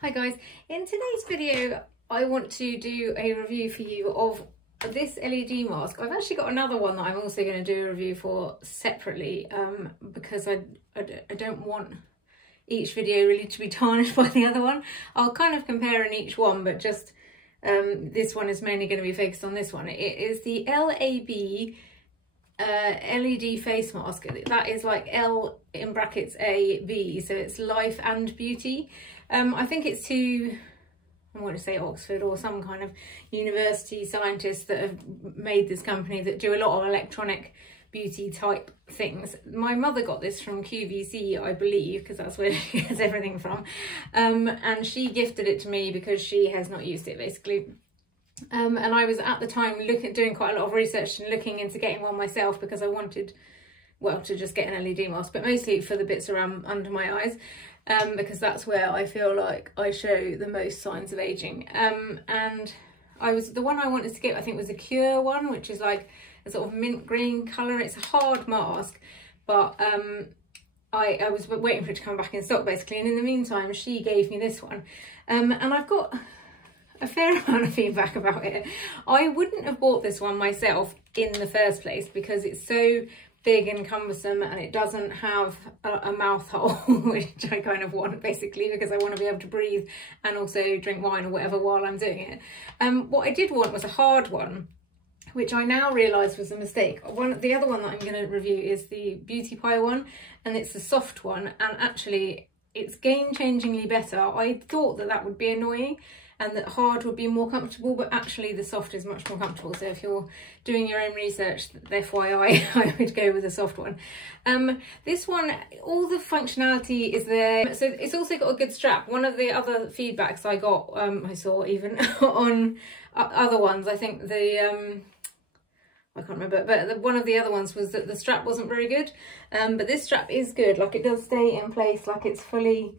Hi guys, in today's video I want to do a review for you of this LED mask. I've actually got another one that I'm also going to do a review for separately because I don't want each video really to be tarnished by the other one. I'll kind of compare in each one, but just this one is mainly going to be focused on this one. It is the LAB LED face mask. That is like L in brackets A B, so it's life and beauty. I think it's two, I want to say Oxford or some kind of university scientists that have made this company that do a lot of electronic beauty type things. My mother got this from QVC, I believe, because that's where she gets everything from, and she gifted it to me because she has not used it basically. And I was at the time doing quite a lot of research and looking into getting one myself because I wanted, well, to just get an LED mask, but mostly for the bits around under my eyes, because that's where I feel like I show the most signs of aging. And the one I wanted to get, I think, was a Cure one, which is like a sort of mint green colour. It's a hard mask, but I was waiting for it to come back in stock basically, and in the meantime she gave me this one, and I've got a fair amount of feedback about it. I wouldn't have bought this one myself in the first place because it's so big and cumbersome, and it doesn't have a mouth hole, which I kind of want basically because I want to be able to breathe and also drink wine or whatever while I'm doing it. What I did want was a hard one, which I now realise was a mistake. The other one that I'm going to review is the Beauty Pie one, and it's a soft one, and actually it's game-changingly better. I thought that would be annoying and that hard would be more comfortable, but actually the soft is much more comfortable. So if you're doing your own research, FYI, I would go with the soft one. This one, all the functionality is there. So it's also got a good strap. One of the other feedbacks I got, I saw even on other ones, I think the, I can't remember, but one of the other ones was that the strap wasn't very good. But this strap is good. Like, it does stay in place, like it's fully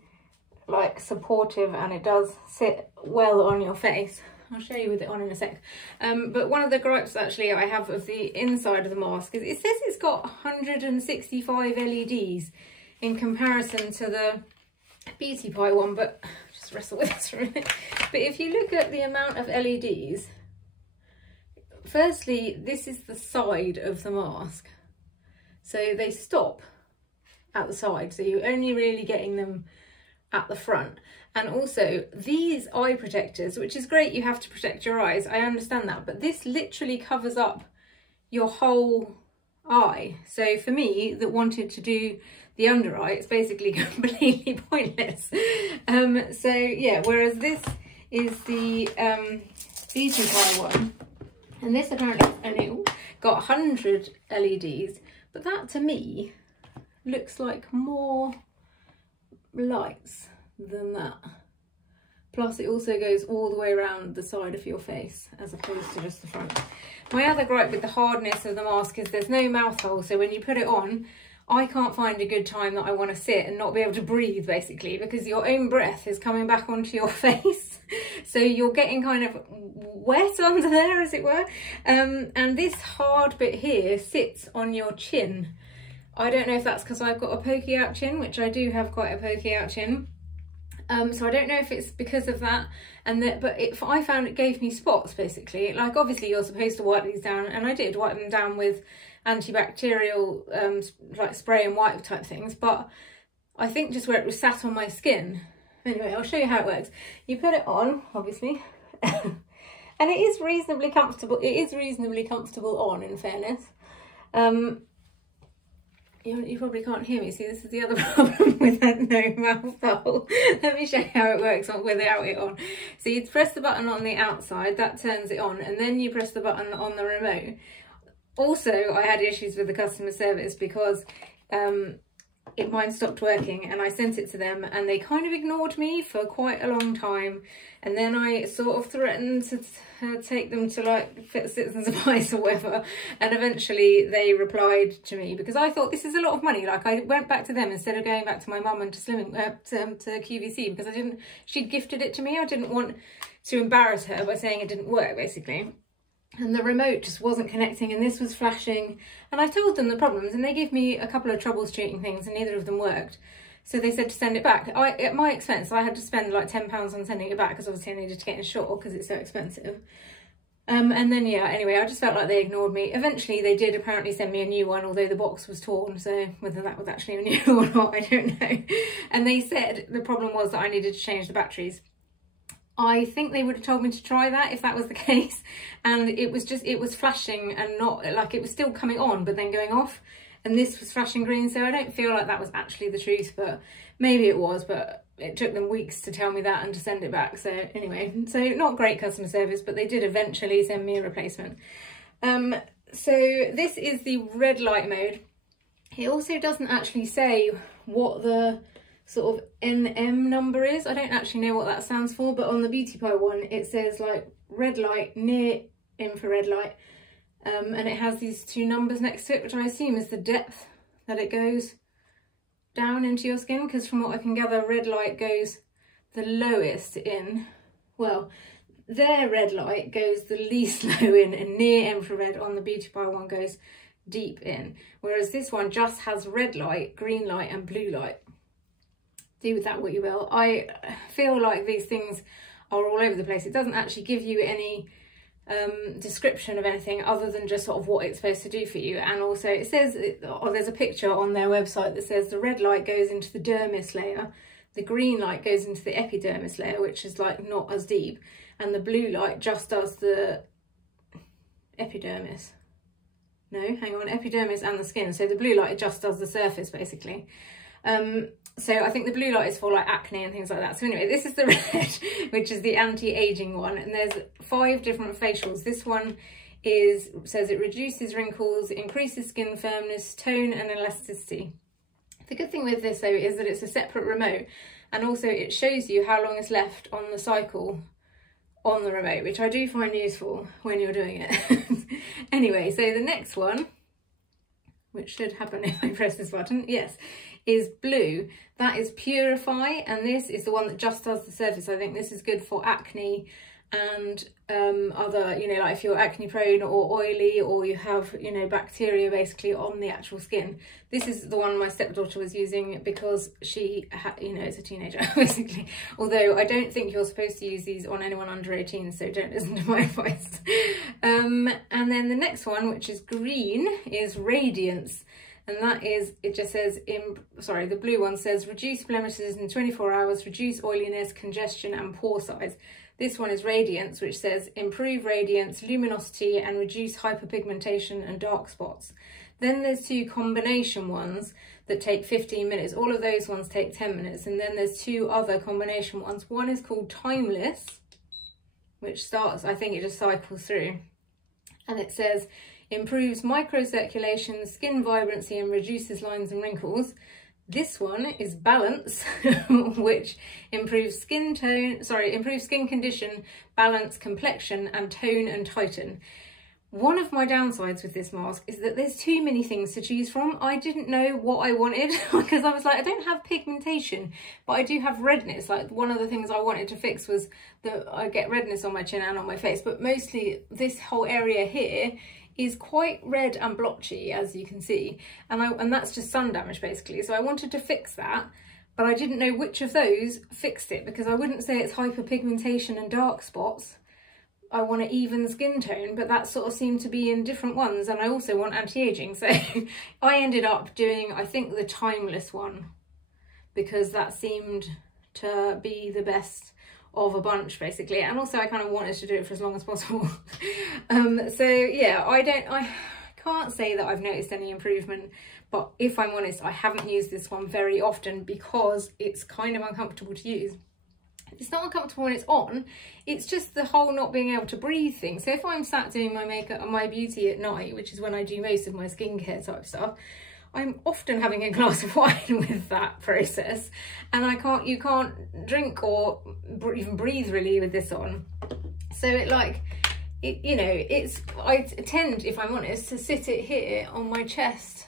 like supportive, and it does sit well on your face. I'll show you with it on in a sec. But one of the gripes actually I have of the inside of the mask is it says it's got 165 LEDs in comparison to the Beauty Pie one, but just wrestle with this for a minute. But if you look at the amount of LEDs, firstly, this is the side of the mask. So they stop at the side, so you're only really getting them at the front. And also these eye protectors, which is great, you have to protect your eyes, I understand that, but this literally covers up your whole eye. So for me that wanted to do the under eye, it's basically completely pointless. So yeah, whereas this is the Beauty Pie one, and this apparently only got 100 LEDs, but that to me looks like more lights than that. Plus it also goes all the way around the side of your face as opposed to just the front. My other gripe with the hardness of the mask is there's no mouth hole, so when you put it on, I can't find a good time that I want to sit and not be able to breathe basically, because your own breath is coming back onto your face. So you're getting kind of wet under there, as it were. And this hard bit here sits on your chin. I don't know if that's because I've got a pokey out chin, which I do have quite a pokey out chin. So I don't know if it's because of that, but I found it gave me spots basically. Like, obviously you're supposed to wipe these down, and I did wipe them down with antibacterial like spray and wipe type things, but I think just where it was sat on my skin. Anyway, I'll show you how it works. You put it on, obviously, and it is reasonably comfortable. It is reasonably comfortable on, in fairness. You probably can't hear me. See, this is the other problem with that no mouth hole. Let me show you how it works without it on. So you press the button on the outside, that turns it on, and then you press the button on the remote. Also, I had issues with the customer service because mine stopped working, and I sent it to them and they kind of ignored me for quite a long time, and then I sort of threatened to take them to like Citizens Advice or whatever, and eventually they replied to me because I thought this is a lot of money. Like, I went back to them instead of going back to my mum and to QVC because she'd gifted it to me. I didn't want to embarrass her by saying it didn't work basically. And the remote just wasn't connecting, and this was flashing, and I told them the problems, and they gave me a couple of troubleshooting things and neither of them worked. So they said to send it back. At my expense, I had to spend like £10 on sending it back because obviously I needed to get insured because it's so expensive. And then, yeah, anyway, I just felt like they ignored me. Eventually, they did apparently send me a new one, although the box was torn. So whether that was actually a new one or not, I don't know. And they said the problem was that I needed to change the batteries. I think they would have told me to try that if that was the case. And it was flashing and not, like, it was still coming on, but then going off. And this was flashing green. So I don't feel like that was actually the truth, but maybe it was, but it took them weeks to tell me that and to send it back. So anyway, so not great customer service, but they did eventually send me a replacement. So this is the red light mode. It also doesn't actually say what the sort of NM number is. I don't actually know what that stands for, but on the Beauty Pie one, it says like red light, near infrared light. And it has these two numbers next to it, which I assume is the depth that it goes down into your skin, because from what I can gather, red light goes the lowest in, well, their red light goes the least low in, and near infrared on the Beauty Pie one goes deep in, whereas this one just has red light, green light and blue light. Do with that what you will. I feel like these things are all over the place. It doesn't actually give you any description of anything other than just sort of what it's supposed to do for you. And also it says, there's a picture on their website that says the red light goes into the dermis layer, the green light goes into the epidermis layer, which is like not as deep, and the blue light just does the epidermis. No, hang on, epidermis and the skin. So the blue light just does the surface basically. So I think the blue light is for like acne and things like that. So anyway, this is the red, which is the anti-aging one. And there's 5 different facials. This one says it reduces wrinkles, increases skin firmness, tone and elasticity. The good thing with this though is that it's a separate remote. And also it shows you how long is left on the cycle on the remote, which I do find useful when you're doing it. Anyway, so the next one, which should happen if I press this button, yes, is blue. That is Purify, and this is the one that just does the surface. I think this is good for acne and other, you know, like if you're acne prone or oily, or you have, you know, bacteria basically on the actual skin. This is the one my stepdaughter was using because she you know, is a teenager basically, although I don't think you're supposed to use these on anyone under 18, so don't listen to my advice. And then the next one, which is green, is Radiance. And that is, it just says, the blue one says reduce blemishes in 24 hours, reduce oiliness, congestion and pore size. This one is Radiance, which says improve radiance, luminosity and reduce hyperpigmentation and dark spots. Then there's 2 combination ones that take 15 minutes. All of those ones take 10 minutes. And then there's 2 other combination ones. One is called Timeless, which starts, I think it just cycles through. And it says improves microcirculation, skin vibrancy and reduces lines and wrinkles. This one is Balance, which improves skin condition, balance, complexion and tone and tighten. One of my downsides with this mask is that there's too many things to choose from. I didn't know what I wanted because I was like, I don't have pigmentation, but I do have redness. Like one of the things I wanted to fix was that I get redness on my chin and on my face, but mostly this whole area here is quite red and blotchy, as you can see, and that's just sun damage basically. So I wanted to fix that, but I didn't know which of those fixed it, because I wouldn't say it's hyperpigmentation and dark spots. I want an even skin tone, but that sort of seemed to be in different ones, and I also want anti-aging. So I ended up doing, I think, the Timeless one, because that seemed to be the best of a bunch basically, and also I kind of wanted to do it for as long as possible. So yeah, I can't say that I've noticed any improvement, but if I'm honest, I haven't used this one very often because it's kind of uncomfortable to use. It's not uncomfortable when it's on, it's just the whole not being able to breathe thing. So if I'm sat doing my makeup and my beauty at night, which is when I do most of my skincare type stuff, I'm often having a glass of wine with that process, and you can't drink or even breathe really with this on. So you know, I tend, if I'm honest, to sit it here on my chest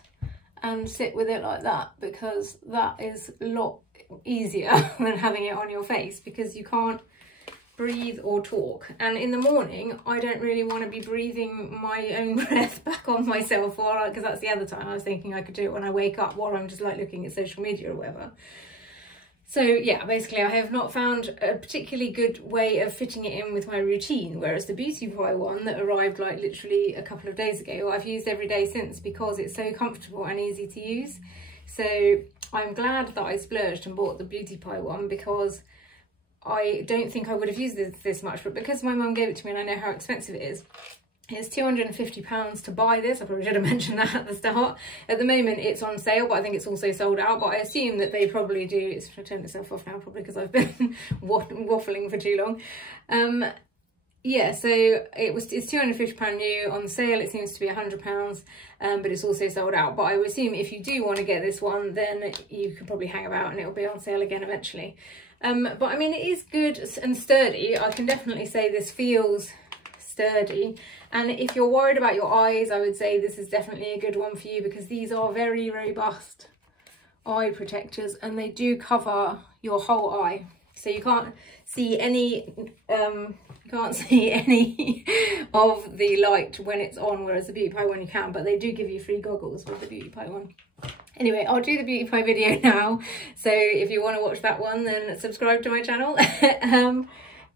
and sit with it like that, because that is a lot easier than having it on your face, because you can't breathe or talk. And in the morning, I don't really want to be breathing my own breath back on myself, because that's the other time I was thinking I could do it when I wake up while I'm just like looking at social media or whatever. So yeah, basically I have not found a particularly good way of fitting it in with my routine, whereas the Beauty Pie one that arrived like literally a couple of days ago, I've used every day since because it's so comfortable and easy to use. So I'm glad that I splurged and bought the Beauty Pie one, because I don't think I would have used this much, but because my mum gave it to me and I know how expensive it is, it's £250 to buy this. I probably should have mentioned that at the start. At the moment it's on sale, but I think it's also sold out, but I assume that they probably do. It's turned itself off now, probably because I've been waffling for too long. Yeah, so it's £250 new. On sale it seems to be £100, but it's also sold out. But I would assume if you do want to get this one, then you could probably hang about and it'll be on sale again eventually. But I mean, it is good and sturdy. I can definitely say this feels sturdy, and if you're worried about your eyes, I would say this is definitely a good one for you, because these are very robust eye protectors and they do cover your whole eye, so you can't see any of the light when it's on, whereas the Beauty Pie one you can. But they do give you free goggles with the Beauty Pie one. Anyway, I'll do the Beauty Pie video now, so if you want to watch that one, then subscribe to my channel.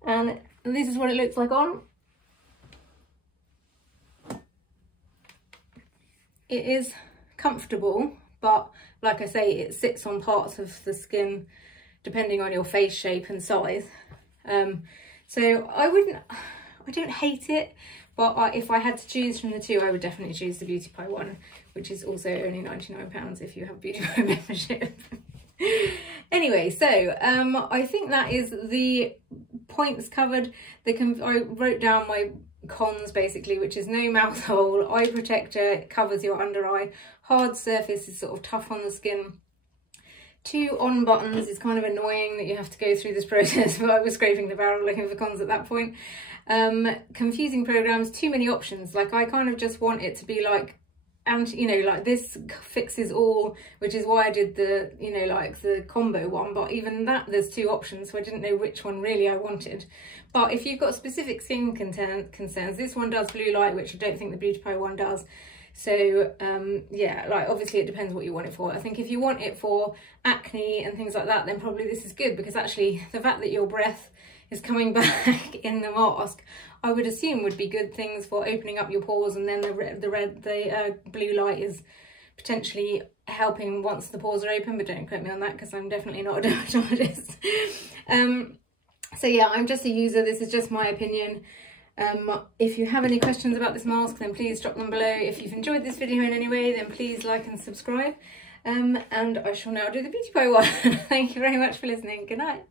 And this is what it looks like on. It is comfortable, but like I say, it sits on parts of the skin depending on your face shape and size. So I don't hate it, but if I had to choose from the two, I would definitely choose the Beauty Pie one, which is also only £99 if you have Beauty Pie membership. Anyway, so I think that is the points covered. I wrote down my cons basically, which is no mouth hole, eye protector, covers your under eye, hard surface is sort of tough on the skin, 2 on buttons. Is kind of annoying that you have to go through this process, but I was scraping the barrel looking for cons at that point. Confusing programs, too many options. Like, I kind of just want it to be like, and you know, like this fixes all, which is why I did the, you know, like the combo one, but even that there's 2 options, so I didn't know which one really I wanted. But if you've got specific skin concerns, this one does blue light, which I don't think the Beauty Pie one does. So yeah, like obviously it depends what you want it for. I think if you want it for acne and things like that, then probably this is good, because actually the fact that your breath is coming back in the mask, I would assume would be good things for opening up your pores, and then the blue light is potentially helping once the pores are open, but don't quote me on that because I'm definitely not a dermatologist. So yeah, I'm just a user, this is just my opinion. If you have any questions about this mask, then please drop them below. If you've enjoyed this video in any way, then please like and subscribe. And I shall now do the Beauty Pie one. Thank you very much for listening. Good night.